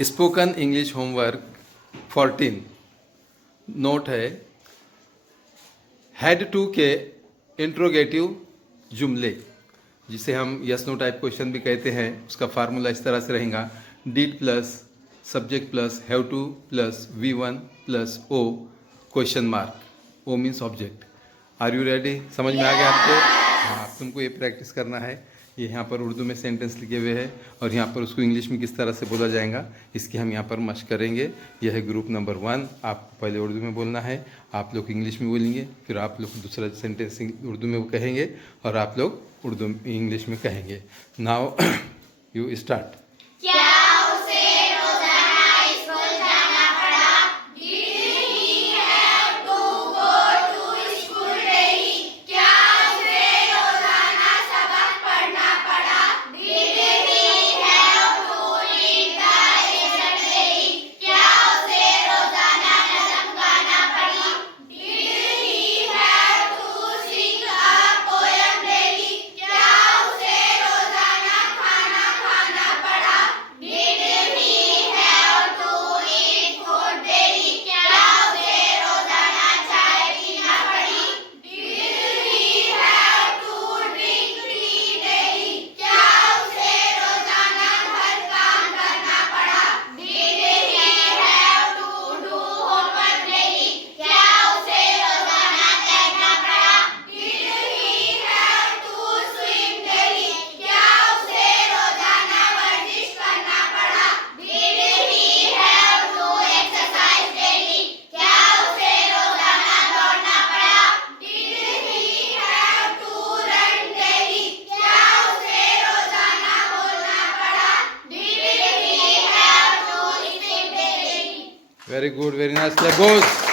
Spoken English homework 14 नोट है had to के इंट्रोगेटिव जुमले जिसे हम यस नो टाइप क्वेश्चन भी कहते हैं। उसका फार्मूला इस तरह से रहेगा did plus subject plus have to plus V1 plus O question mark. O means object. Are you ready? समझ में आ गया आपको? हाँ, तुमको ये प्रैक्टिस करना है। ये यहाँ पर उर्दू में सेंटेंस लिखे हुए हैं और यहाँ पर उसको इंग्लिश में किस तरह से बोला जाएगा इसकी हम यहाँ पर मशक करेंगे। यह है ग्रुप नंबर 1। आपको पहले उर्दू में बोलना है, आप लोग इंग्लिश में बोलेंगे, फिर आप लोग दूसरा सेंटेंस उर्दू में कहेंगे और आप लोग उर्दू इंग्लिश में कहेंगे। Now you start. Very good, very nice. Legos.